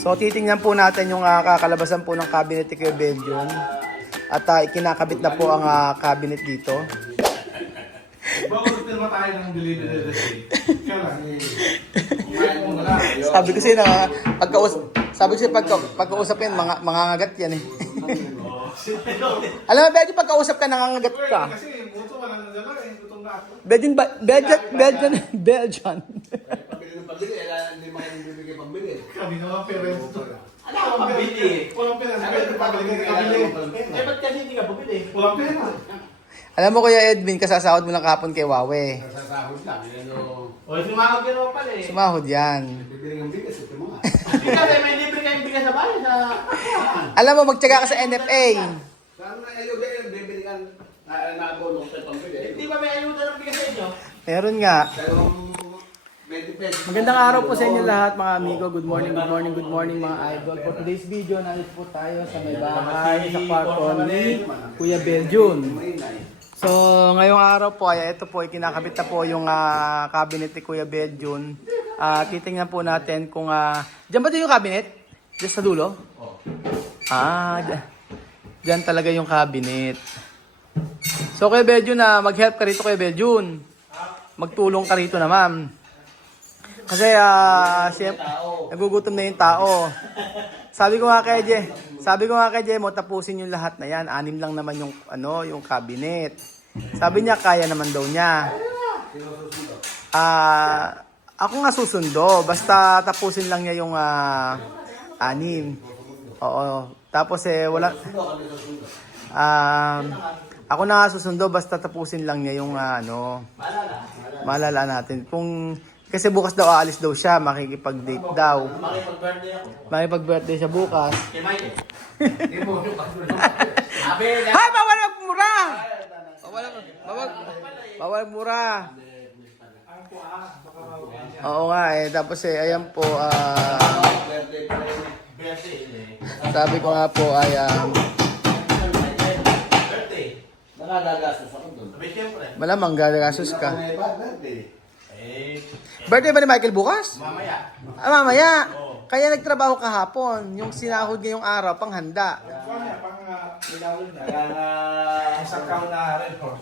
So titingnan po natin yung kakalabasan po ng cabinet ni Kuya Belgium. At ikinakabit na po ang cabinet dito. Bakit naman tayo ng delivery receipt? Kaya lang, Sabi ko sa'yo na pagkausap yan, mangangagat yan eh. Alam mo, Belgium, pagkausap ka, nangangagat ka. kasi buto wala nang dala eh. Butong na ako. Belgian. Pabili ng pabili, hindi mo kayo bibigay pambili. Kami naman parents to. Ano ako pabili? Walang pera. Pwede pabili ka kabili. Eh, ba't kasi hindi ka pabili? Walang pera. Alam mo, Kuya Edwin, kasasahod mo lang kapon kay Wawe. Sasahod lang, yan o. O, sumahod ka naman pala eh. Sumahod yan. Bibili ng bigas, ito mga. Bigas eh, may libre kayong bigas sa bahay sa... Alam mo, magtyaga ka sa NFA. Saan na ayaw ganyan, bibili ka na-abonong sa pambili. Hindi ba may ayuda ng bigas sa inyo? Meron nga. Dalawang 20 pesos. Magandang araw po sa inyo lahat mga amigo. Good morning, good morning, good morning mga idol. For today's video, nandito po tayo sa may bahay sa kwarto ni Kuya Belgium. So, ngayong araw po, ay ito po, ikinakabit na po yung cabinet ni Kuya Belgium. Titingnan po natin kung... Diyan ba din yung cabinet? Diyan sa dulo? Diyan talaga yung cabinet. So, Kuya Belgium, mag-help ka rito, Kuya Belgium. Magtulong ka rito naman. Kasi, siyempre, nagugutom na yung tao. Sabi ko nga kay Jemo, tapusin yung lahat na yan. 6 lang naman yung, yung cabinet. Sabi niya, kaya naman daw niya. Ako nga susundo. Basta tapusin lang niya yung 6. Oo. Tapos wala... ako na nga susundo, basta tapusin lang niya yung malala natin. Kasi bukas daw aalis daw siya, makikipag-date daw. Makipag-birthday ako. Makipag-birthday siya bukas. Kay Mike. Hay! Bawal magmura! Bawal magmura. Oo nga eh. Tapos ayan po, sabi ko nga po ay, Birthday. Nakagagastos ako doon. Sabi siyempre. malamang gagasos ka. May birthday. Eh, Birthday ba ni Michael bukas? mamaya. Mamaya. Kaya nagtrabaho kahapon. Yung sinahod ngayong araw, panghanda. Ilawin na. Isang kaon na rin po.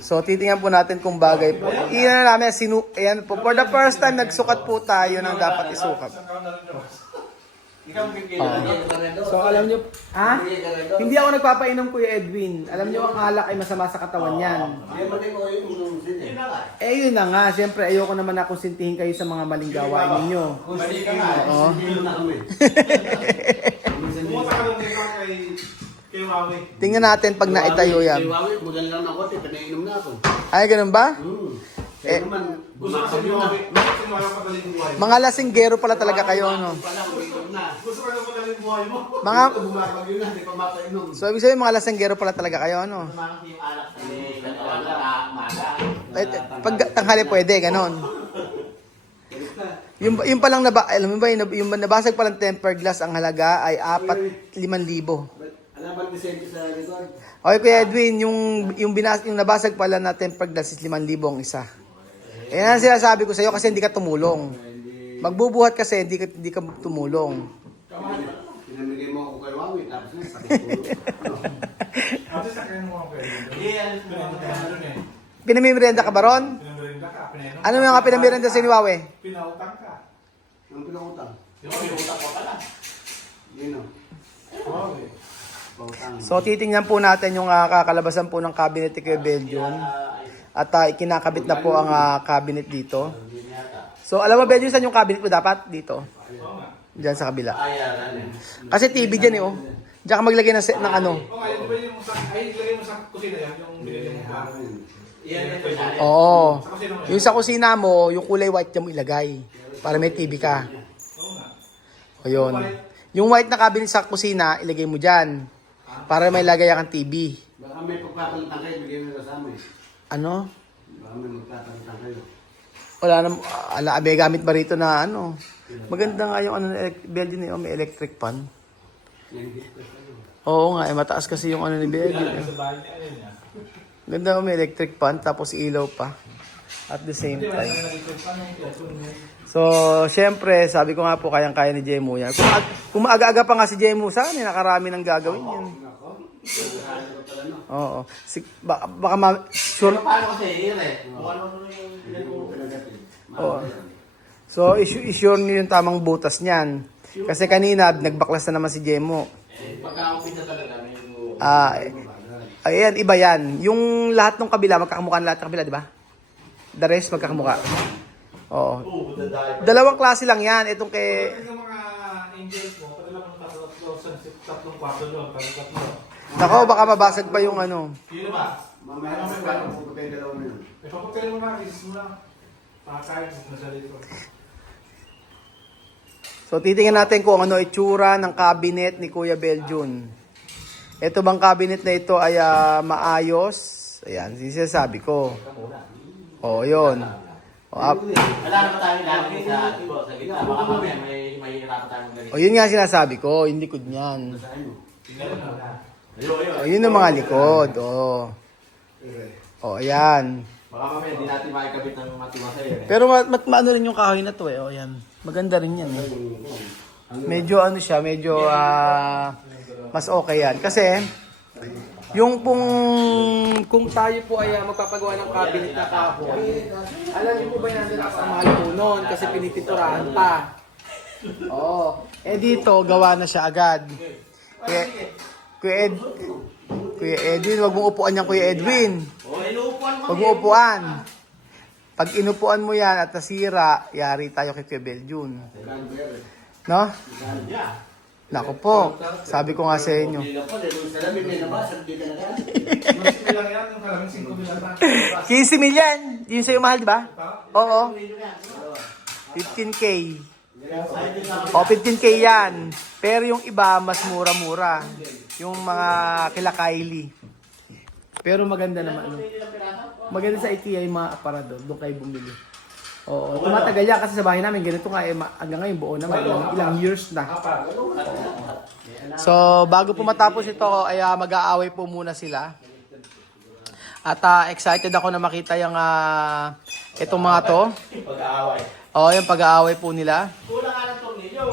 So, titingnan po natin kung bagay po. Iyan na namin, ayan po. For the first time, nagsukat po tayo ng dapat isukat. Isang kaon na rin po. Ikaw kikita. So, alam nyo, hindi ako nagpapainom, Kuya Edwin. Alam nyo, ang alak ay masama sa katawan yan. Yun na nga. Yun na nga. Siyempre, ayoko naman na konsintihin kayo sa mga maling gawain ninyo. Balik ka nga. Oo. Pumunta ka lang dito kay Wawi. Tingnan natin pag naitayo yan. Kay Wawi, mudan lang ng kote, pinainom na ako. Ay, ganun ba? Kaya naman, Gusto ko sa bumakabit na. Wawi. Bakit si Wawi padaling buhay mo? Mga lasinggero pala talaga kayo, no? Wala, umiinom na. Gusto ko na padaling buhay mo. Mga, Bumakabit na, hindi pa mapainom. so, ibig sabihin, mga lasinggero pala talaga kayo, no? Tumakot yung alak sa katawan na maga. Pag tanghali pwede, ganon. Yung palang alam mo ba, yung nabasag palang tempered glass, ang halaga ay 5,000. Alam ba ni Senti sa likod? Okay, Kuya Edwin, yung nabasag pala na tempered glass is 5,000 ang isa. Yan ang sinasabi ko sa'yo kasi hindi ka tumulong. Magbubuhat kasi hindi ka tumulong. Pinamigay mo ako kay Wawi, tapos na, pakitulog. Ate, sakayin mo ako pwede. Hindi, alis mo ako. Pinamimerienda ka ba ron? Pinamerinda ka, pinainom. Ano yung mga pinamerienda sa Wawe? Pinautang ka. Ang pinangutang. Yung pinutak ko pala. Yun o. Wawi. Pautang. So titingnan po natin yung kakalabasan po ng cabinet ni Kuya Belgium. At ikinakabit na po ang cabinet dito. So alam mo Belgium, saan yung cabinet mo dapat? Dito. Diyan sa kabila. Ayaran eh. Kasi TV dyan eh oh. Diyan ka maglagay ng set ng ano. O nga, yun ba yung ilagay mo sa kusina yan? Yung binili mo ba? Iyan ito siya. Oo. Sa kusina mo yan? Yung sa kusina mo, yung kulay white dyan mo ilagay. Para may TV ka. Oo nga. O yun. Yung white na cabinet sa kusina, ilagay mo dyan. Para may lagay kang TV. Baka may pagpapalitan kayo, bigay mo kasama eh. Ano? Baka may magpapalitan kayo. Wala na, may gamit ba rito na ano? Maganda nga yung Belgium eh, may electric fan. Oo nga, mataas kasi yung ano ni Belgium. Sa bahay niya, ayun niya. Ganda may electric fan, tapos ilaw pa. at the same time. So, syempre, sabi ko nga po, kayang-kaya ni Jemo yan. Kung maaga-aga pa nga si Jemo, sana nakarami ng gagawin yan. Oo. Baka sure. Pero paano kasi, yun eh. Kung ano yung Oo. So, i-sure niyo yung tamang butas niyan. Kasi kanina, nagbaklas na naman si Jemo. pagka-upit na talaga, may Ayan, iba yan. Yung lahat ng kabila, magkakamukha lahat ng kabila, di ba? The rest, magkakamukha. Oo. Dalawang klase lang yan. Itong kay... Yung mga angels mo, pwede lang tatlong kwarto doon, tatlo. Nako, baka mabasag pa yung ano. Sino ba? Mamaya na paano kung pagkain dalawa mo yun. Ipapagkain mo na, isis mo na. Pakakain mo na sa dito. So, titingnan natin kung ano itsura ng cabinet ni Kuya Beljun. Ito bang cabinet na ito ay maayos? Ayan, sinasabi ko. Oo, yun. wala naman tayo lalagay sa gitna. Baka mamaya may hirapan tayo mag-ganito. O, yun nga sinasabi ko, yung likod niyan. Ayun. O, yun ang mga likod. O, ayan. Baka mamaya hindi natin makikabit ng matiwasay. Pero maano rin yung kahoy na to eh. O, yan. Maganda rin yan eh. Medyo ano siya, medyo mas okay yan. Kasi, yung kung tayo po ay magpapagawa ng cabinet na kahoy, alam niyo po ba yan na ang mahal po noon kasi pinipinturahan pa. Oo. Eh dito, gawa na siya agad. Kuya Edwin, wag mong upuan yan, Kuya Edwin. Wag mong upuan. Pag inupuan mo yan at nasira, yari tayo kay Kuya Beljun. No? Naku po, sabi ko nga sa inyo. Mas lang yan, yung kalaming 5 mil ata. 15 million, yun sa'yo mahal, di ba? Oo. 15K. O, 15K yan. Pero yung iba, mas mura-mura. Yung mga kila Kylie. Pero maganda naman. Ano. Maganda sa IKEA yung mga aparador. Doon kayo bumili. Oo, tumatagal yan kasi sa bahay namin ganito nga hanggang ngayon buo naman ilang years na. So, bago po matapos ito ay mag-aaway po muna sila. At excited ako na makita yung itong mga to. Pag-aaway. Oo, yung pag-aaway po nila. Kulang nga ng tornilyo.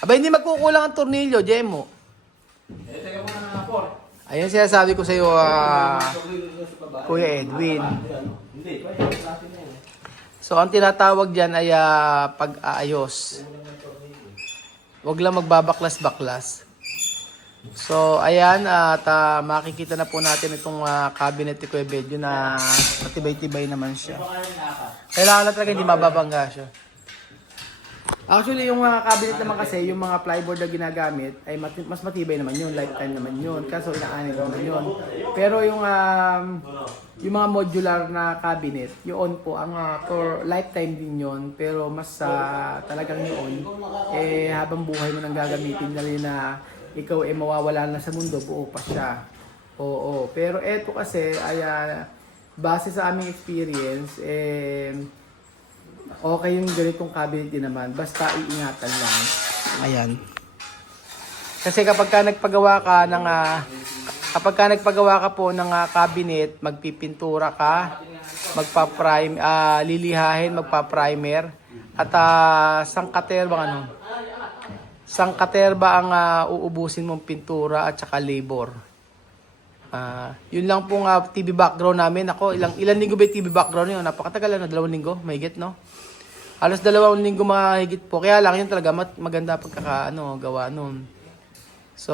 Aba, hindi magkukulang ang tornilyo, Jemo. Teka muna na por. Ayun sinasabi ko sa iyo, Kuya Edwin. Hindi. So, ang tinatawag dyan ay pag-aayos. Huwag lang magbabaklas-baklas. So, ayan, at makikita na po natin itong cabinet ni Kuya Beljun na matibay-tibay naman siya. Kailangan na talaga hindi mababangga siya. Actually, yung cabinet naman kasi, yung mga plyboard na ginagamit, ay mas matibay naman yun, lifetime naman yun. Kaso, inaanay naman yun. Pero yung mga modular na cabinet, yun po, ang for lifetime din yun. Pero mas talagang yun, habang buhay mo nang gagamitin na rin na ikaw mawawala na sa mundo, buo pa siya. Oo. Pero eto kasi, ay base sa aming experience, okay yung ganitong cabinet din naman. Basta iingatan lang. Ayan. Kasi kapag ka nagpagawa ka po ng cabinet, magpipintura ka, lilihahin, magpa-primer, at sangkaterba ang uubusin mong pintura at saka labor. Yun lang pong TV background namin. Ako, ilang linggo ba yung TV background yun? Napakatagal na, 2 linggo, mahigit, no? Halos 2 linggo mahigit po. Kaya lang yun talaga, maganda gawa nun. So,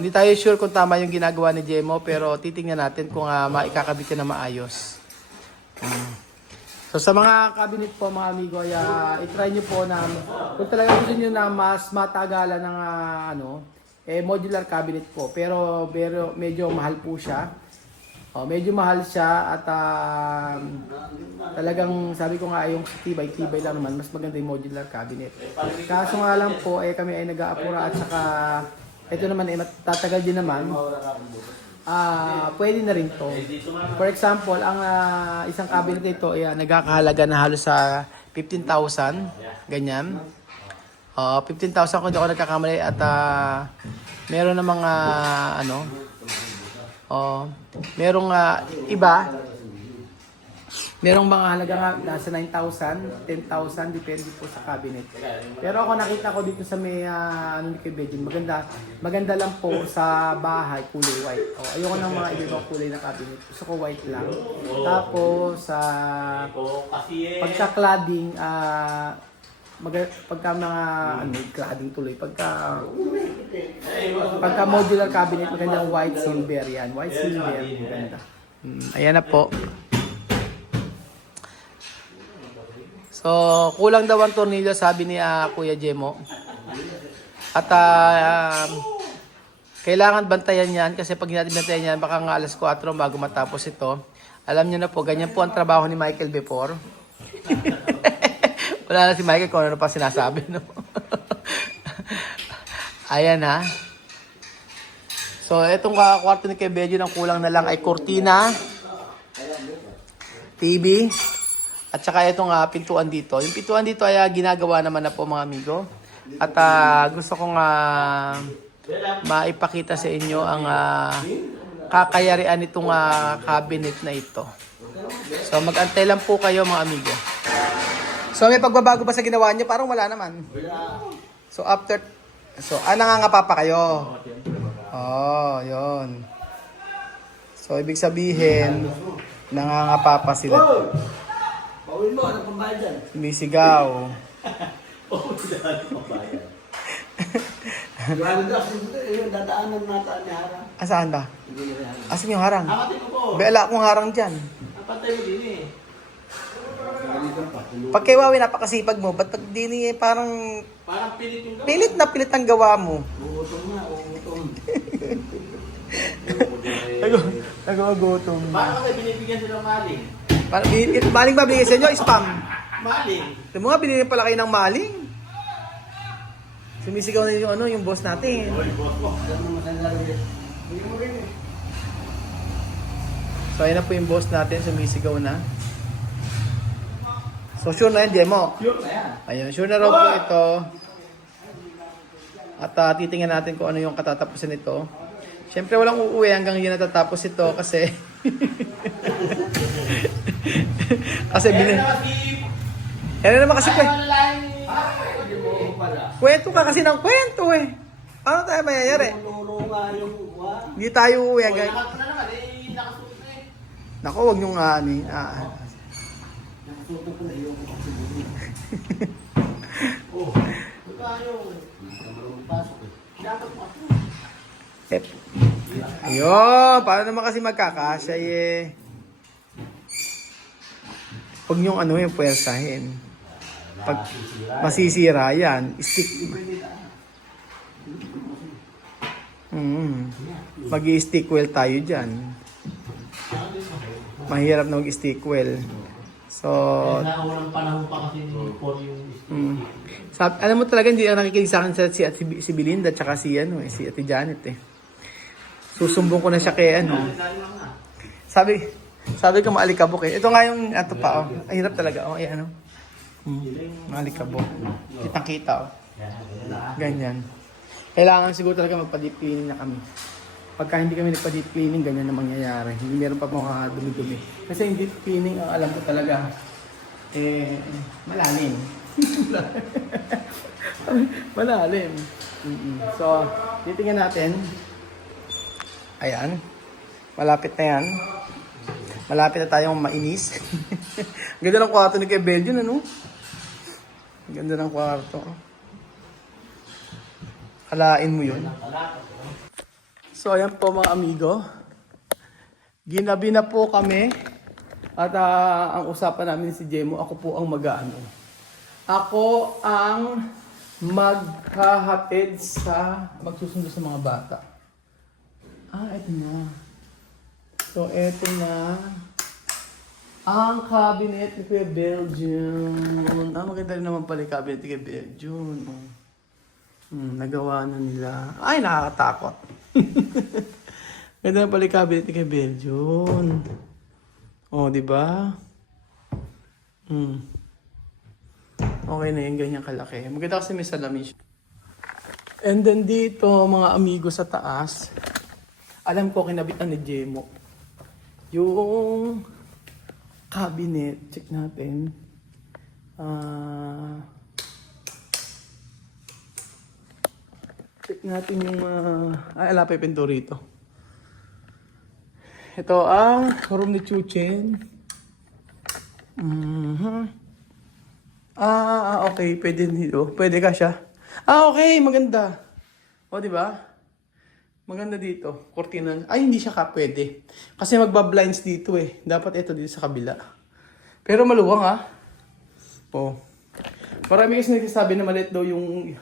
hindi tayo sure kung tama yung ginagawa ni Jemo, pero titingnan natin kung maikakabit na maayos. So, sa mga cabinet po, mga amigo, i-try nyo po na, kung talaga gusto nyo na mas matagalan ng modular cabinet po. Pero medyo mahal po siya. Medyo mahal siya at talagang sabi ko nga yung tibay lang naman, mas maganda yung modular cabinet. Kaso nga lang po, kami ay nag-aapura at saka ito naman tatagal din naman. Pwede na rin to. For example, ang isang cabinet nito ay nagkakahalaga na halos sa 15,000, ganyan. 15,000 kung hindi ako nagkakamali at meron na mga merong iba Merong mga halaga nga, nasa 9,000, 10,000, depende po sa cabinet. Pero ako nakita ko dito sa may, ano ni Kebedjun, maganda lang po sa bahay, kulay white. O, ayoko ng mga ibang kulay na cabinet. Gusto ko white lang. Tapos, pagka-cladding, pagka mga cladding tuloy, pagka modular cabinet, magandang white silver yan. White silver, maganda. Ayan na po. So, kulang daw ang tornilyo, sabi ni Kuya Jemo. At kailangan bantayan yan kasi pag natin bantayan yan, baka nga alas 4 bago matapos ito. Alam niyo na po, ganyan po ang trabaho ni Michael before. Wala na si Michael kung ano pa sinasabi, no? Ayan ha. So, itong kwarto ni Kebedjun, ang kulang na lang ay kortina, TV, at saka itong pintuan dito. Yung pintuan dito ay ginagawa naman na po mga amigo. At gusto kong maipakita sa inyo ang kakayarian nitong cabinet na ito. So mag-antay lang po kayo mga amigo. So may pagbabago ba sa ginawa niyo? Parang wala naman. So after... So nangangapa pa kayo? Oh, yon. So ibig sabihin, nangangapa pa sila. Bawin mo, anong pambayad dyan? Sumisigaw. Yung dadaanan natin ni Harang. Asaan ba? Asan yung harang? Amatay mo po. Bela akong harang dyan. Napatay mo din eh. Pag kay Wawi, napakasipag mo. Ba't pag dini parang Parang pilit yung gawa. pilit na pilit ang gawa mo? Uutong na, uutong. Nag-ugutom. Parang kami binibigyan sila ng maling. Maling ba binigay sa inyo? Spam. Maling. Ito mo nga, binigyan pala kayo ng maling. Sumisigaw na yung boss natin. So, ayun na po yung boss natin, sumisigaw na. So, sure na yan, Jemo. Sure na yan. Ayun, sure na raw po ito. At titingnan natin kung ano yung katatapusan nito. Siyempre, walang uuwi hanggang hindi natatapos ito kasi... kasi bilhin. Yan naman kasi kwento ka kasi ng kwento eh. Paano tayo mayayari? Turo nga yung Hindi tayo uuwi hanggang... Nakasuot na naman eh. Nakasuot na eh. Naku, huwag niyong nakasuto ko na yung Oh. Diba yung... Pasok eh. Dapat mo ako. Ayun, paano naman kasi magkakasya eh. Huwag niyong yung puwersahin. Pag masisira yan, stick. Mag-i-stick well tayo dyan. Mahirap na mag-stick well. So, Walang panahon pa kasi for yung... alam mo talaga, hindi na nakikinig sa akin si Belinda at si Ate Janet eh. Susumbong ko na siya kay Sabi ko maalikabok eh. Ito nga yung pa oh. Ay, hirap talaga oh. Ayan maalikabok. Kitang-kita oh. Ganyan. Kailangan siguro talaga magpa-deep cleaning na kami. Pagka hindi kami nagpa-deep cleaning, ganyan na mangyayari. Hindi meron pa mga dumi-dumi. Kasi yung deep cleaning, ang alam ko talaga, malalim. Malalim. So, titingnan natin. Ayan. Malapit na yan. Malapit na tayong mainis. Ganda ng kwarto ni Kebedjun, ano? Ganda ng kwarto. Kalain mo yun. So, ayan po mga amigo. Ginabi na po kami. At ang usapan namin si Jemo, ako po ang mag-ano. Ako ang maghahatid magsusundo sa mga bata. Ito na. So, ito na. Ang cabinet ni Kuya Belgium. Maganda rin naman pala yung cabinet ni Kuya Belgium. Nagawa na nila. Ay, nakakatakot. Ganda na pala yung cabinet ni Kuya Belgium. Oh, di ba? Okay na yung ganyan kalaki. Maganda kasi may salamin siya. And then dito, mga amigo sa taas, alam ko kinabitan ni Jemo. Yung cabinet. Check natin. Check natin yung ala pa yung pinto rito. Ito ang room ni Chuchen. Okay, pwede dito. Pwede ka siya. Okay, maganda. O, di ba? Maganda dito. Cortina. Ay, hindi siya pwede. Kasi magba-blinds dito eh. Dapat ito dito sa kabila. Pero maluwang ha. O. Marami kasi nagsasabi na maliit daw yung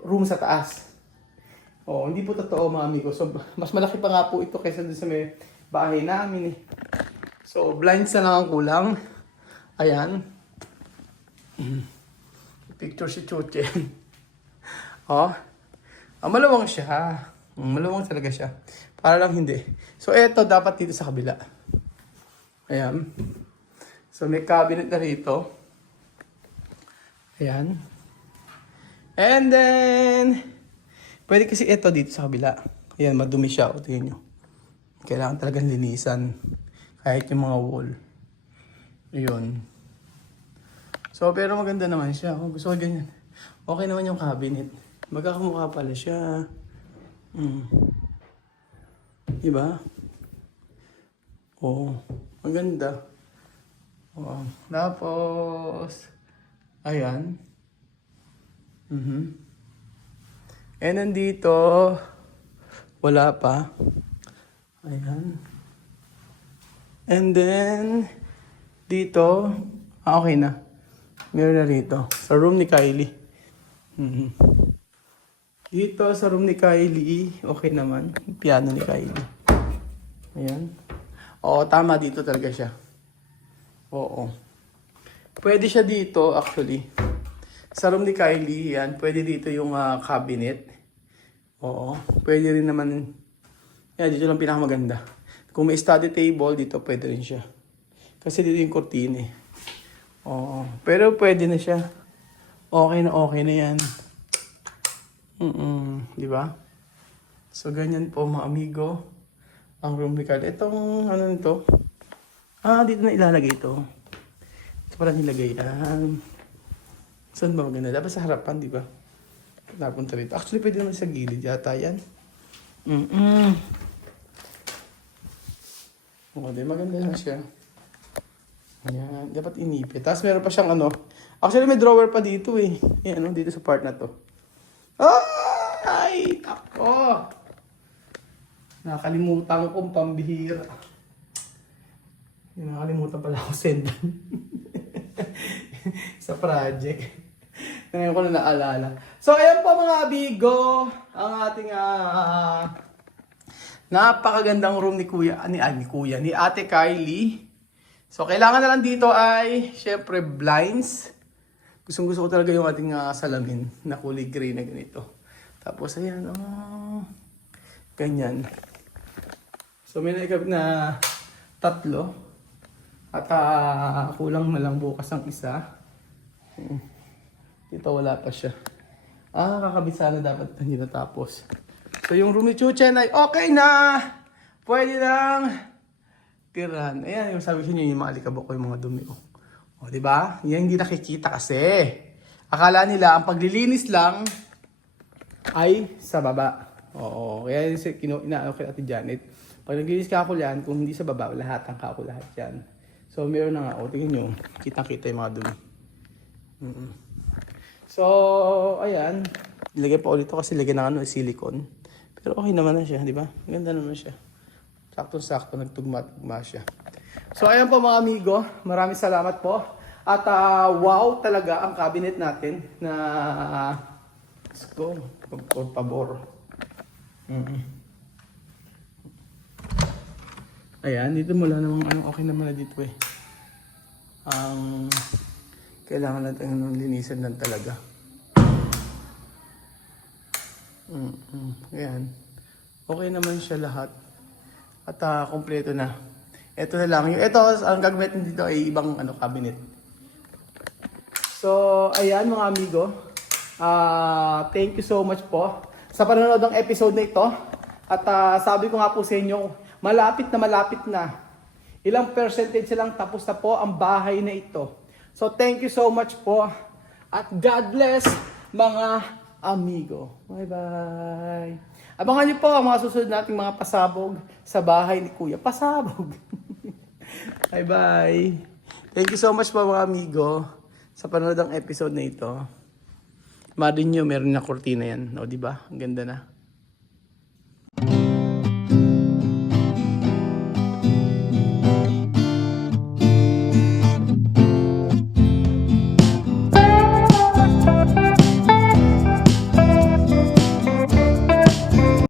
room sa taas. O, hindi po totoo mga amigo. So, mas malaki pa nga po ito kaysa dun sa may bahay namin eh. So, blinds na lang ang kulang. Ayan. Picture si Chuchen. Oh. Maluwang siya. Maluwang talaga siya. Para lang hindi. So, eto dapat dito sa kabila. Ayan. So, may cabinet na rito. Ayan. And then, pwede kasi ito dito sa kabila. Ayan, madumi siya. O, tingnan nyo. Kailangan talagang linisan. Kahit yung mga wall. Ayun. So, pero maganda naman siya. Oh, gusto ko ganyan. Okay naman yung cabinet. Magkakamukha pala siya. Diba? Oo. Maganda. Oo. Tapos, ayan. And then dito, wala pa. Ayan. And then, dito, okay na. Meron na rito. Sa room ni Kylie. Dito sa room ni Kylie, okay naman. Piano ni Kylie. Ayan. Oo, tama dito talaga siya. Oo. Pwede siya dito actually. Sa room ni Kylie, yan. Pwede dito yung cabinet. Oo. Pwede rin naman. Yan, dito lang pinakamaganda. Kung may study table, dito pwede rin siya. Kasi dito yung kurtina eh. Oo. Pero pwede na siya. Okay na yan. Di ba? So, ganyan po mga amigo. Ang room ni Kylie. Itong, ano nito? Dito na ilalagay ito. Ito pala nilagay. Saan ba maganda? Dapat sa harapan, di ba? Napunta rito. Actually, pwede naman sa gilid yata yan. O, di maganda na siya. Ayan, dapat inipit. Tapos meron pa siyang ano. Actually, may drawer pa dito eh. Ayan, dito sa part na to. Ay! Ako! Nakalimutan kong pambihira. Nakalimutan pala ako sendan. Sa project. Ngayon ko na naalala. So, ayan po mga abigo. Ang ating napakagandang room ni ni Ate Kylie. So, kailangan na lang dito ay, syempre, blinds. Gustong-gusto ko talaga yung ating salamin na kulay gray na ganito. Tapos, ayan, ganyan. So, may naikabit na 3. At kulang na lang bukas ang isa. Dito wala pa siya. Kakabit sana dapat hindi natapos. So, yung room ni Chuchen ay okay na! Pwede lang tirahan. Ayan, yung sabi ko niyo, yung mga alikabok ko, yung mga dumi ko. O, diba? Yan hindi nakikita kasi. Akala nila, ang paglilinis lang ay sa baba. Oo, kaya inaano kay Ate Janet. Pag naglilinis ka ako yan, kung hindi sa baba, lahat ang kako lahat yan. So, meron na nga. O, tingin nyo, kitang-kita yung mga dumi. So, ayan. Ilagay pa ulit ito kasi lagyan ng silicone. Pero okay naman na siya, di ba? Ganda naman siya. Sakto-sakto, nagtugma-tugma siya. So, ayan po mga amigo. Maraming salamat po. At wow talaga ang cabinet natin na let's go. Por favor. Ayan, dito mula namang okay naman na dito eh. Kailangan natin linisan lang talaga. Ayan. Okay naman siya lahat. At kompleto na. Ito na lang. Ito, ang gagamitin dito ay ibang cabinet. So, ayan mga amigo. Thank you so much po sa panonood ng episode na ito. At sabi ko nga po sa inyo, malapit na ilang percentage lang tapos na po ang bahay na ito. So thank you so much po. At God bless mga amigo. Bye-bye. Abangan niyo po ang mga susunod nating mga pasabog sa bahay ni Kuya. Pasabog. Bye-bye. Thank you so much po mga amigo sa panonood ng episode na ito. Madin nyo, meron na kurtina yan. O, diba? Ang ganda na.